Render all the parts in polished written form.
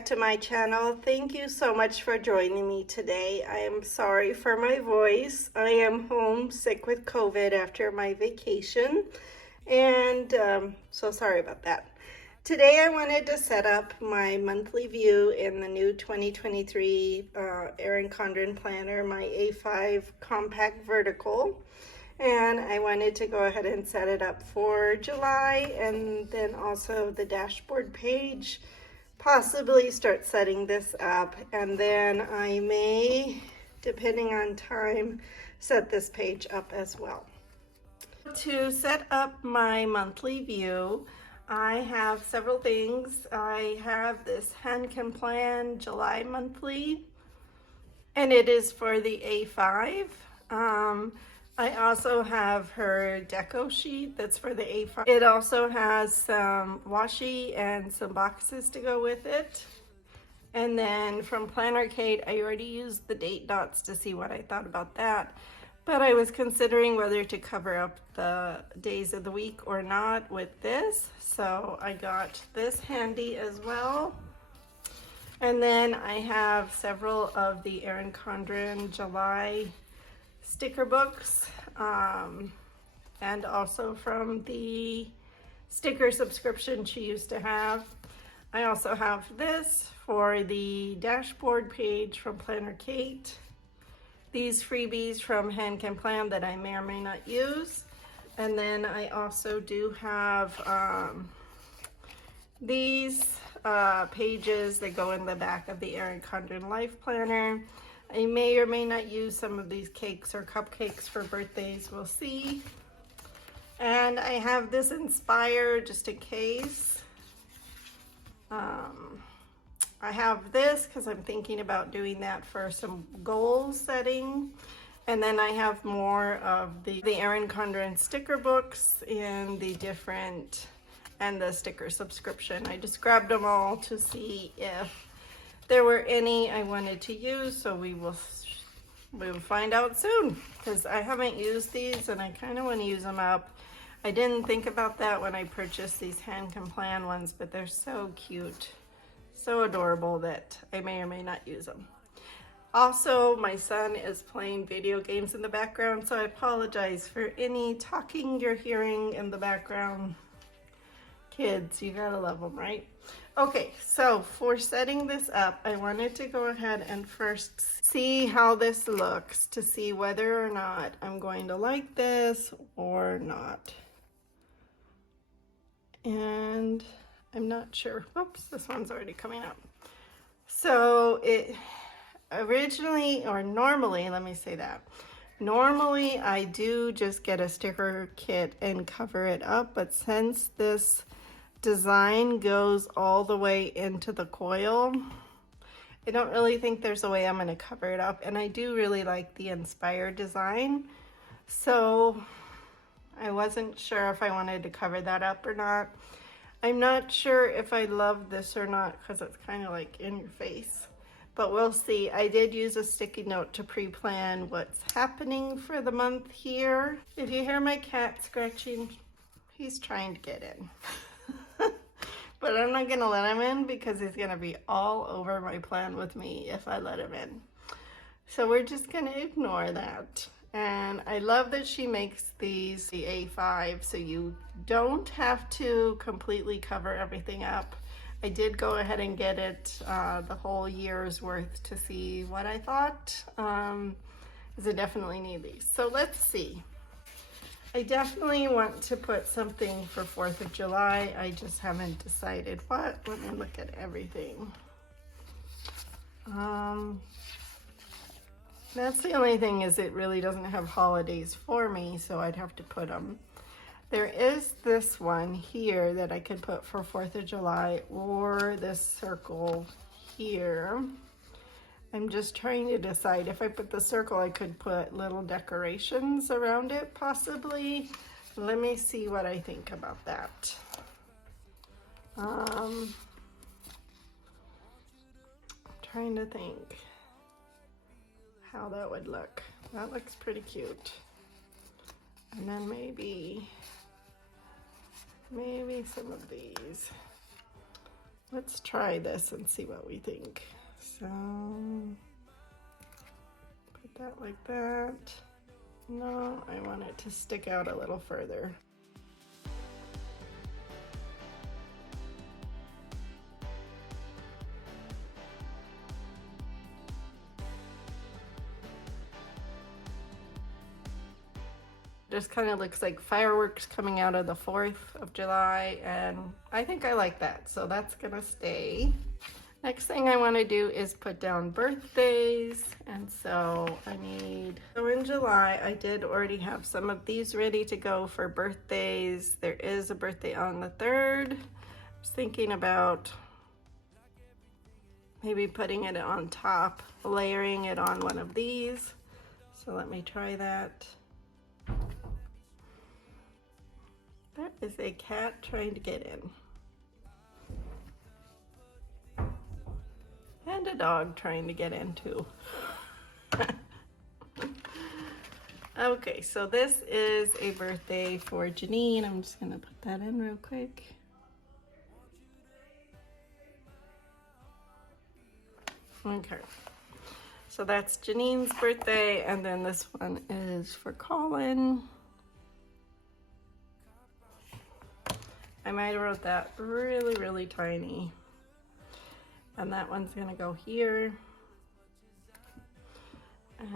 back to my channel. Thank you so much for joining me today. I am sorry for my voice. I am homesick with COVID after my vacation, and so sorry about that. Today I wanted to set up my monthly view in the new 2023 Erin Condren planner, my A5 compact vertical. And I wanted to go ahead and set it up for July, and then also the dashboard page. Possibly start setting this up, and then I may, depending on time, set this page up as well. To set up my monthly view, I have several things. I have this Hand Can Plan July monthly, and it is for the A5. I also have her deco sheet that's for the A5. It also has some washi and some boxes to go with it. And then from Planner Kate, I already used the date dots to see what I thought about that. But I was considering whether to cover up the days of the week or not with this. So I got this handy as well. And then I have several of the Erin Condren July sticker books, and also from the sticker subscription she used to have. I also have this for the dashboard page from Planner Kate. These freebies from Hand Can Plan that I may or may not use. And then I also do have these pages that go in the back of the Erin Condren Life Planner. I may or may not use some of these cakes or cupcakes for birthdays, we'll see. And I have this Inspire just in case. I have this because I'm thinking about doing that for some goal setting. And then I have more of the Erin Condren sticker books in the different, and the sticker subscription. I just grabbed them all to see if there were any I wanted to use, so we will find out soon, because I haven't used these and I kind of want to use them up. I didn't think about that when I purchased these Hand Can Plan ones, but they're so cute, so adorable that I may or may not use them. Also, my son is playing video games in the background, so I apologize for any talking you're hearing in the background. Kids, you gotta love them, right? Okay, so for setting this up, I wanted to go ahead and first see how this looks to see whether or not I'm going to like this or not. And I'm not sure. Oops, this one's already coming up. So it originally, or normally, let me say that. Normally, I do just get a sticker kit and cover it up, but since this design goes all the way into the coil, I don't really think there's a way I'm going to cover it up, and I do really like the Inspire design, so I wasn't sure if I wanted to cover that up or not. I'm not sure if I love this or not because it's kind of like in your face, but we'll see. I did use a sticky note to pre-plan what's happening for the month here. If you hear my cat scratching, he's trying to get in. But I'm not gonna let him in because he's gonna be all over my plan with me if I let him in. So we're just gonna ignore that. And I love that she makes these the A5, so you don't have to completely cover everything up. I did go ahead and get it the whole year's worth to see what I thought, because I definitely need these. So let's see. I definitely want to put something for 4th of July. I just haven't decided what. Let me look at everything. That's the only thing, is it really doesn't have holidays for me, so I'd have to put them. There is this one here that I could put for 4th of July, or this circle here. I'm just trying to decide. If I put the circle, I could put little decorations around it, possibly. Let me see what I think about that. I'm trying to think how that would look. That looks pretty cute. And then maybe some of these. Let's try this and see what we think. So put that like that. No, I want it to stick out a little further. Just kind of looks like fireworks coming out of the 4th of July, and I think I like that, so that's gonna stay. Next thing I want to do is put down birthdays, and so in July I did already have some of these ready to go for birthdays. There is a birthday on the 3rd. I was thinking about maybe putting it on top, layering it on one of these. So let me try that. That is a cat trying to get in. And a dog trying to get in too. Okay, so this is a birthday for Janine. I'm just gonna put that in real quick. Okay, so that's Janine's birthday, and then this one is for Colin. I might have wrote that really, really tiny. And that one's gonna go here.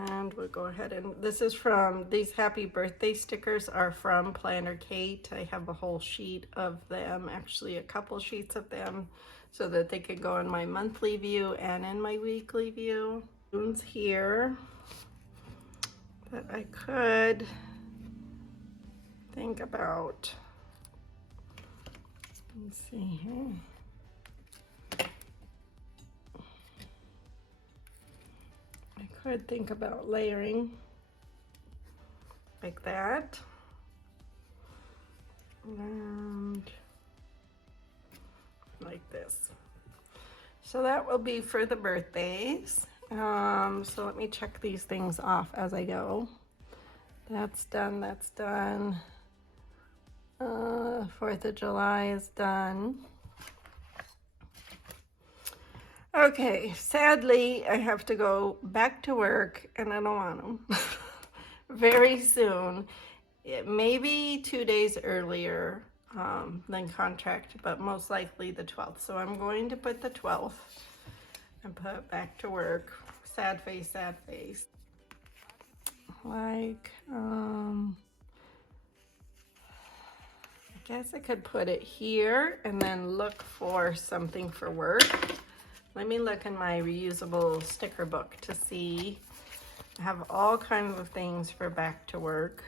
And we'll go ahead and, this is from, these happy birthday stickers are from Planner Kate. I have a whole sheet of them, actually a couple sheets of them, so that they could go in my monthly view and in my weekly view. One's here that I could think about. Let's see here. I could think about layering like that, and like this. So that will be for the birthdays. So let me check these things off as I go. That's done, that's done. 4th of July is done. Okay, sadly, I have to go back to work, and I don't want to. Very soon. It may be 2 days earlier than contract, but most likely the 12th. So I'm going to put the 12th and put back to work. Sad face, sad face. Like, I guess I could put it here and then look for something for work. Let me look in my reusable sticker book to see. I have all kinds of things for back to work.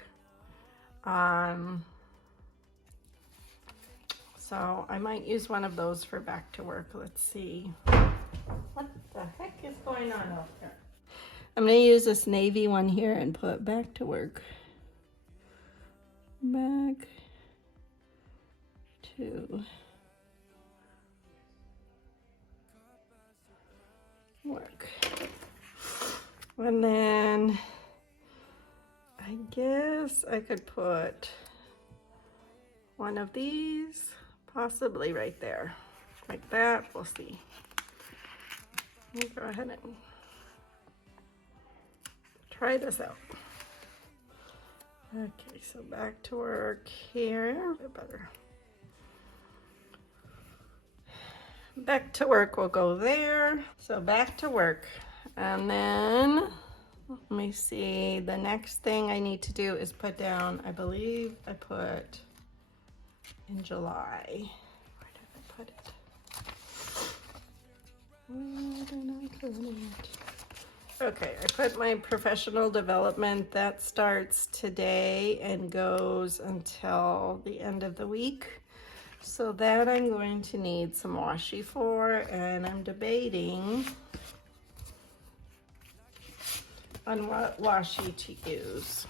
So I might use one of those for back to work. Let's see. What the heck is going on out here? I'm gonna use this navy one here and put back to work. Back to work. And then I guess I could put one of these possibly right there, like that. We'll see. Let me go ahead and try this out. Okay, so back to work here. Better. Back to work will go there. So back to work. And then, let me see, the next thing I need to do is put down, I believe I put in July. Where did I put it? Where did I put it? Okay, I put my professional development. That starts today and goes until the end of the week. So that I'm going to need some washi for, and I'm debating on what washi to use.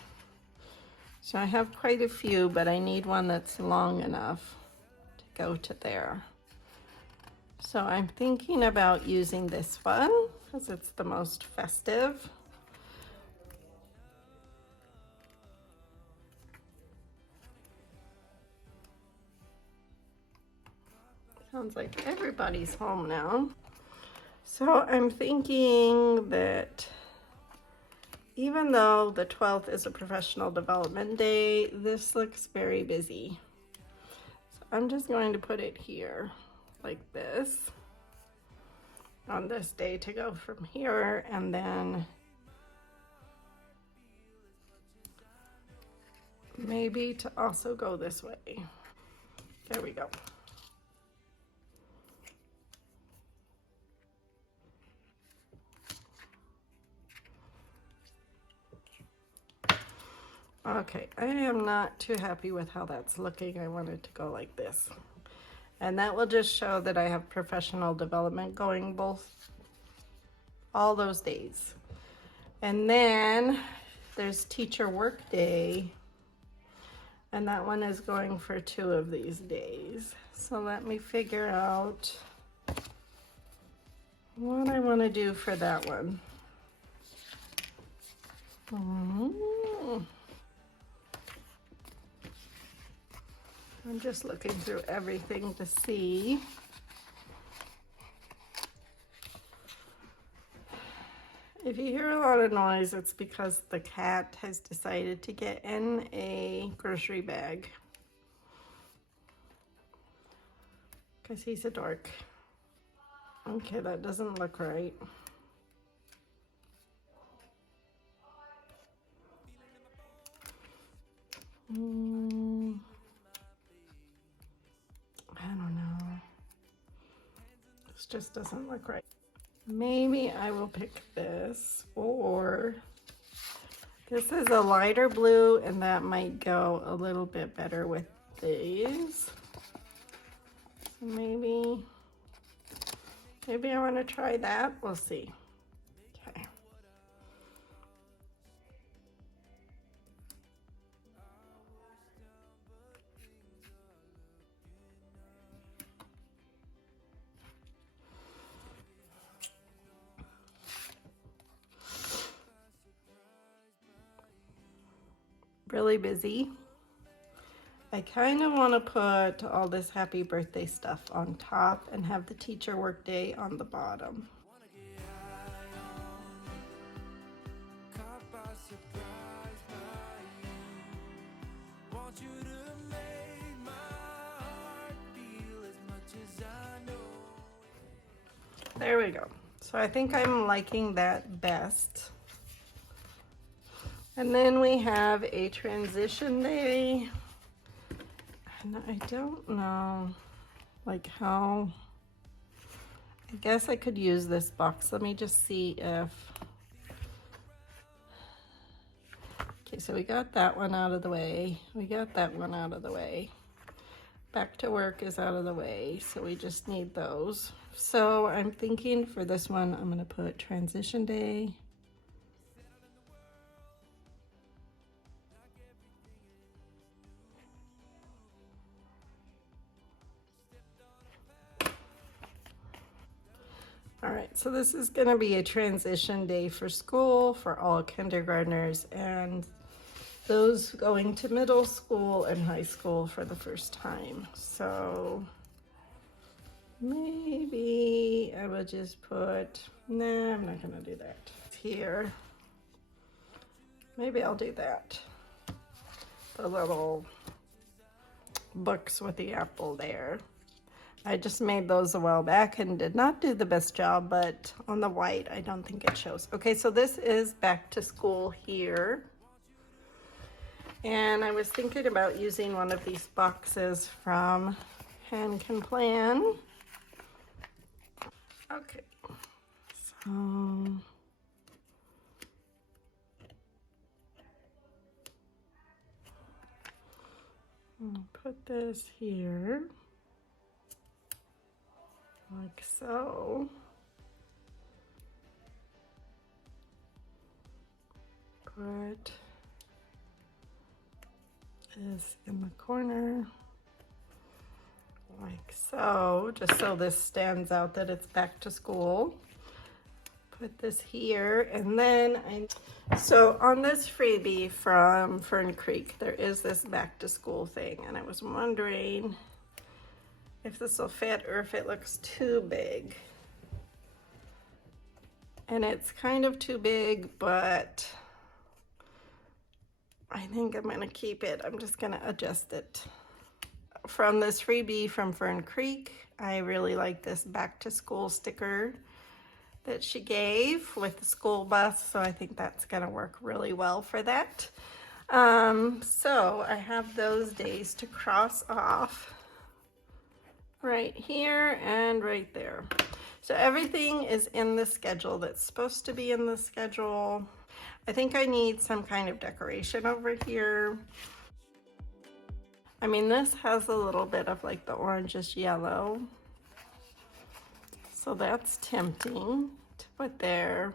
So I have quite a few, but I need one that's long enough to go to there. So I'm thinking about using this one because it's the most festive. Sounds like everybody's home now. So I'm thinking that even though the 12th is a professional development day, this looks very busy. So I'm just going to put it here like this on this day to go from here, and then maybe to also go this way. There we go. Okay, I am not too happy with how that's looking. I want it to go like this. And that will just show that I have professional development going all those days. And then there's teacher work day. And that one is going for 2 of these days. So let me figure out what I want to do for that one. I'm just looking through everything to see. If you hear a lot of noise, it's because the cat has decided to get in a grocery bag. Because he's a dork. Okay, that doesn't look right. I don't know. This just doesn't look right. Maybe I will pick this, or this is a lighter blue and that might go a little bit better with these. So maybe I want to try that. We'll see. Okay. Really busy. I kind of want to put all this happy birthday stuff on top and have the teacher work day on the bottom. There we go. So I think I'm liking that best. And then we have a transition day. And I don't know, like how, I guess I could use this box. Let me just see if, okay, so we got that one out of the way. We got that one out of the way. Back to work is out of the way, so we just need those. So I'm thinking for this one, I'm gonna put transition day. All right, so this is gonna be a transition day for school for all kindergartners and those going to middle school and high school for the first time. So maybe I will just put, nah, I'm not gonna do that. Here, maybe I'll do that. The little books with the apple there. I just made those a while back and did not do the best job, but on the white, I don't think it shows. Okay, so this is back to school here. And I was thinking about using one of these boxes from Hand Can Plan. Okay, so I'll put this here. Like so. Put this in the corner, like so, just so this stands out that it's back to school. Put this here, and then so on this freebie from Fern Creek, there is this back to school thing, and I was wondering if this will fit or if it looks too big. And it's kind of too big, but I think I'm gonna keep it. I'm just gonna adjust it. From this freebie from Fern Creek, I really like this back to school sticker that she gave with the school bus, so I think that's gonna work really well for that. So I have those days to cross off right here and right there. So everything is in the schedule that's supposed to be in the schedule. I think I need some kind of decoration over here. I mean, this has a little bit of like the orangish yellow, so that's tempting to put there.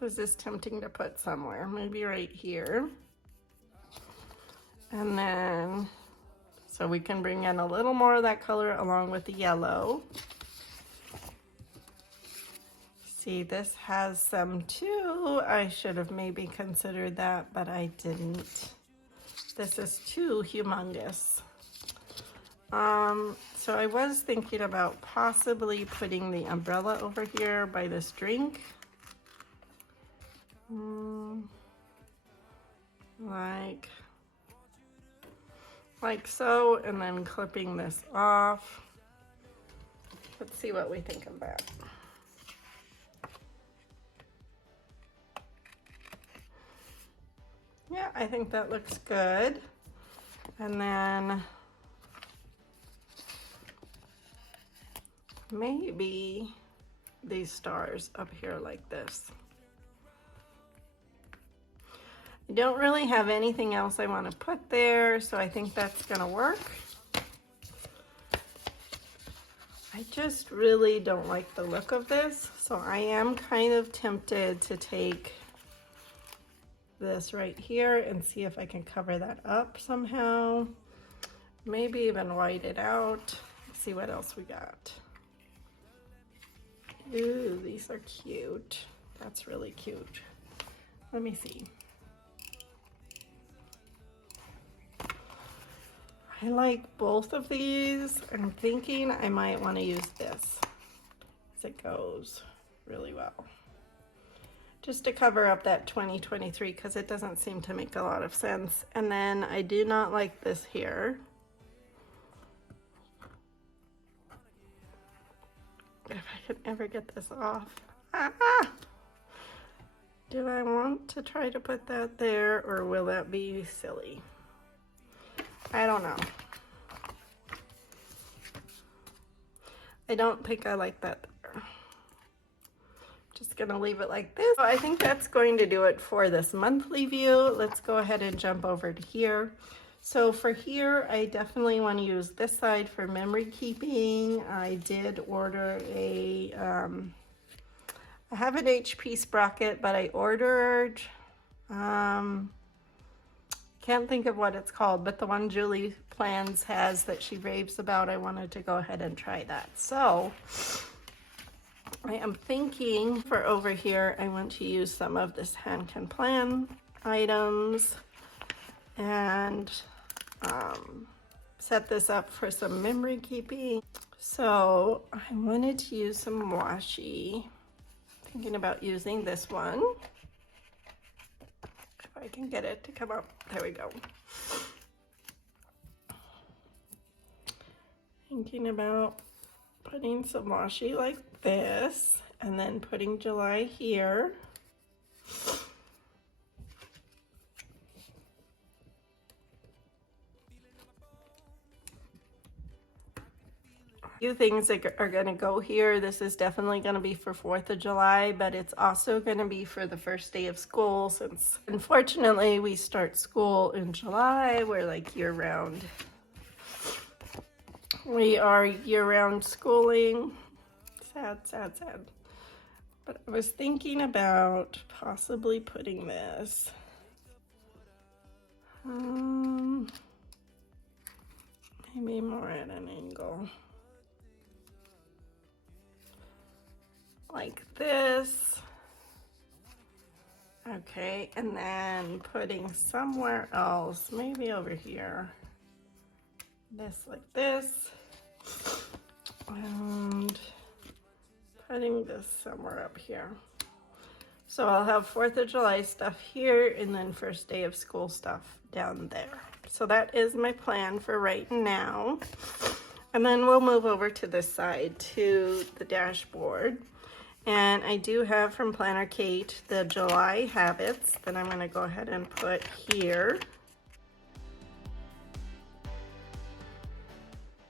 Was this tempting to put somewhere? Maybe right here. And then, so we can bring in a little more of that color along with the yellow. See, this has some too. I should have maybe considered that, but I didn't. This is too humongous. So I was thinking about possibly putting the umbrella over here by this drink. Like so, and then clipping this off. Let's see what we think of that. Yeah, I think that looks good. And then maybe these stars up here like this. I don't really have anything else I want to put there, so I think that's gonna work. I just really don't like the look of this, so I am kind of tempted to take this right here and see if I can cover that up somehow. Maybe even white it out. Let's see what else we got. Ooh, these are cute. That's really cute. Let me see. I like both of these. I'm thinking I might want to use this as it goes really well. Just to cover up that 2023 because it doesn't seem to make a lot of sense. And then I do not like this here. If I could ever get this off. Do I want to try to put that there or will that be silly? I don't know. I don't think I like that there. Just gonna leave it like this. So I think that's going to do it for this monthly view. Let's go ahead and jump over to here. So for here, I definitely want to use this side for memory keeping. I did order a, I have an HP sprocket, but I ordered, can't think of what it's called, but the one Julie Plans has that she raves about, I wanted to go ahead and try that. So I am thinking for over here, I want to use some of this Hand Can Plan items and set this up for some memory keeping. So I wanted to use some washi. Thinking about using this one. If I can get it to come up. There we go. Thinking about putting some washi like this and then putting July here. Few things that are going to go here. This is definitely going to be for 4th of July, but it's also going to be for the first day of school since unfortunately we start school in July. We're like year-round. We are year-round schooling. Sad, sad, sad. But I was thinking about possibly putting this. Maybe more at an angle. Like this, Okay, and then putting somewhere else, maybe over here. This like this. And putting this somewhere up here. So I'll have 4th of July stuff here and then first day of school stuff down there. So that is my plan for right now. And then we'll move over to this side to the dashboard. And I do have from Planner Kate the July habits that I'm going to go ahead and put here.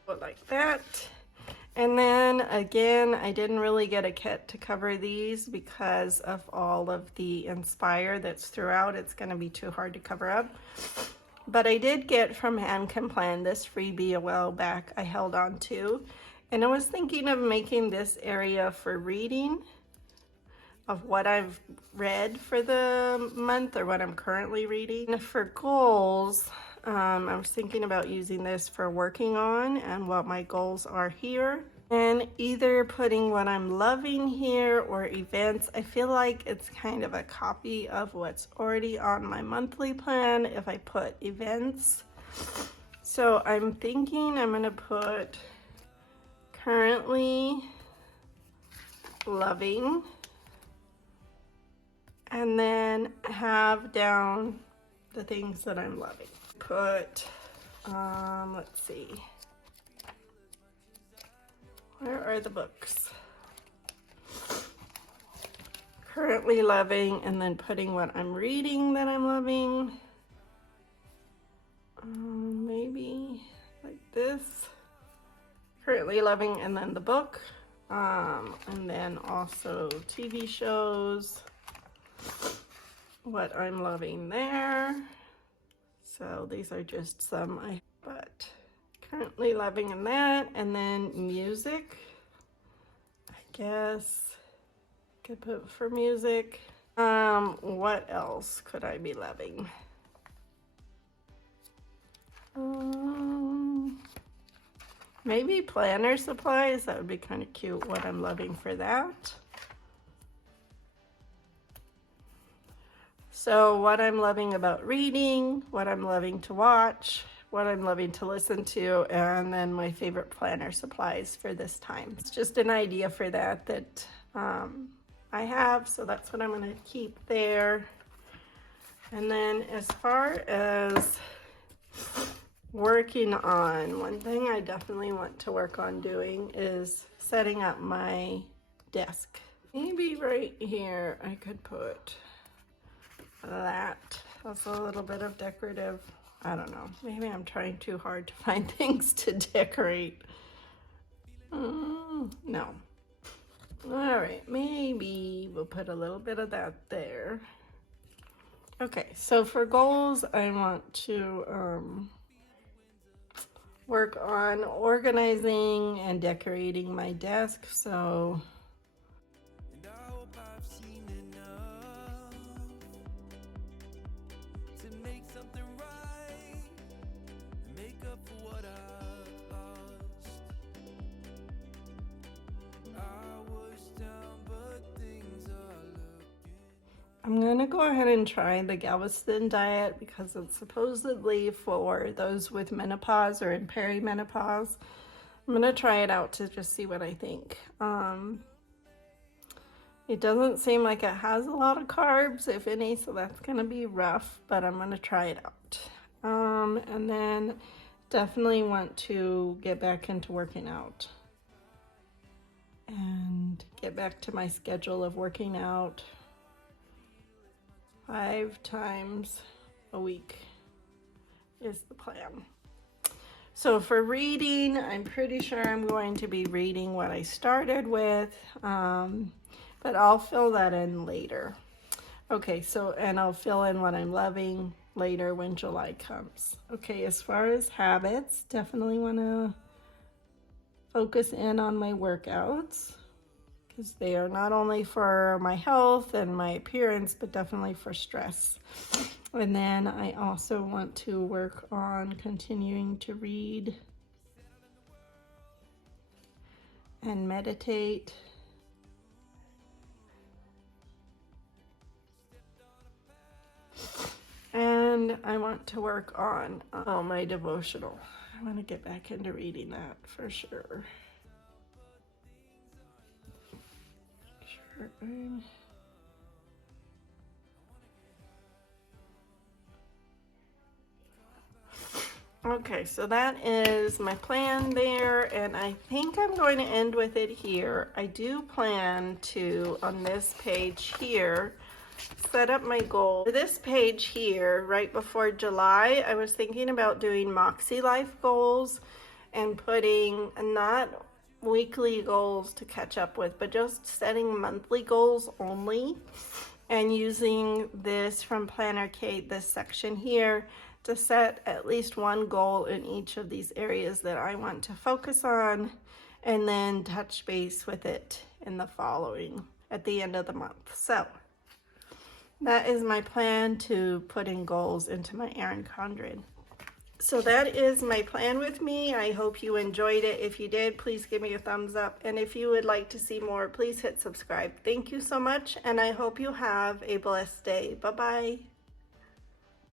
Put like that. And then again, I didn't really get a kit to cover these because of all of the Inspire that's throughout. It's going to be too hard to cover up. But I did get from Hand Can Plan this freebie a while back I held on to. And I was thinking of making this area for reading of what I've read for the month or what I'm currently reading. For goals, I was thinking about using this for working on and what my goals are here. And either putting what I'm loving here or events. I feel like it's kind of a copy of what's already on my monthly plan if I put events. So I'm thinking I'm gonna put currently loving and then have down the things that I'm loving. Put, let's see, where are the books? Currently loving, and then putting what I'm reading that I'm loving. Maybe like this. Currently loving, and then the book. And then also TV shows. What I'm loving there. So these are just some, but currently loving in that. And then music, I guess could put for music. What else could I be loving? Maybe planner supplies. That would be kind of cute, what I'm loving for that. So what I'm loving about reading, what I'm loving to watch, what I'm loving to listen to, and then my favorite planner supplies for this time. It's just an idea for that I have, so that's what I'm going to keep there. And then as far as working on, one thing I definitely want to work on doing is setting up my desk. Maybe right here I could put that. That's a little bit of decorative. I don't know. Maybe I'm trying too hard to find things to decorate. No. All right, maybe we'll put a little bit of that there. Okay, so for goals, I want to work on organizing and decorating my desk. So I'm gonna go ahead and try the Galveston diet because it's supposedly for those with menopause or in perimenopause. I'm gonna try it out to just see what I think. It doesn't seem like it has a lot of carbs, if any, so that's gonna be rough, but I'm gonna try it out. And then definitely want to get back into working out and get back to my schedule of working out 5 times a week is the plan. So for reading, I'm pretty sure I'm going to be reading what I started with, but I'll fill that in later. Okay, so, and I'll fill in what I'm loving later when July comes. Okay, as far as habits, definitely want to focus in on my workouts, because they are not only for my health and my appearance, but definitely for stress. And then I also want to work on continuing to read and meditate. today I want to work on my devotional. I want to get back into reading that for sure. Okay, so that is my plan there, and I think I'm going to end with it here. I do plan to, on this page here, set up my goal. For this page here, right before July, I was thinking about doing Moxie Life goals and putting not weekly goals to catch up with, but just setting monthly goals only, and using this from Planner Kate, this section here, to set at least one goal in each of these areas that I want to focus on, and then touch base with it in the following, at the end of the month. So that is my plan to put in goals into my Erin Condren. So that is my plan with me. I hope you enjoyed it. If you did, please give me a thumbs up. And if you would like to see more, please hit subscribe. Thank you so much, and I hope you have a blessed day. Bye-bye.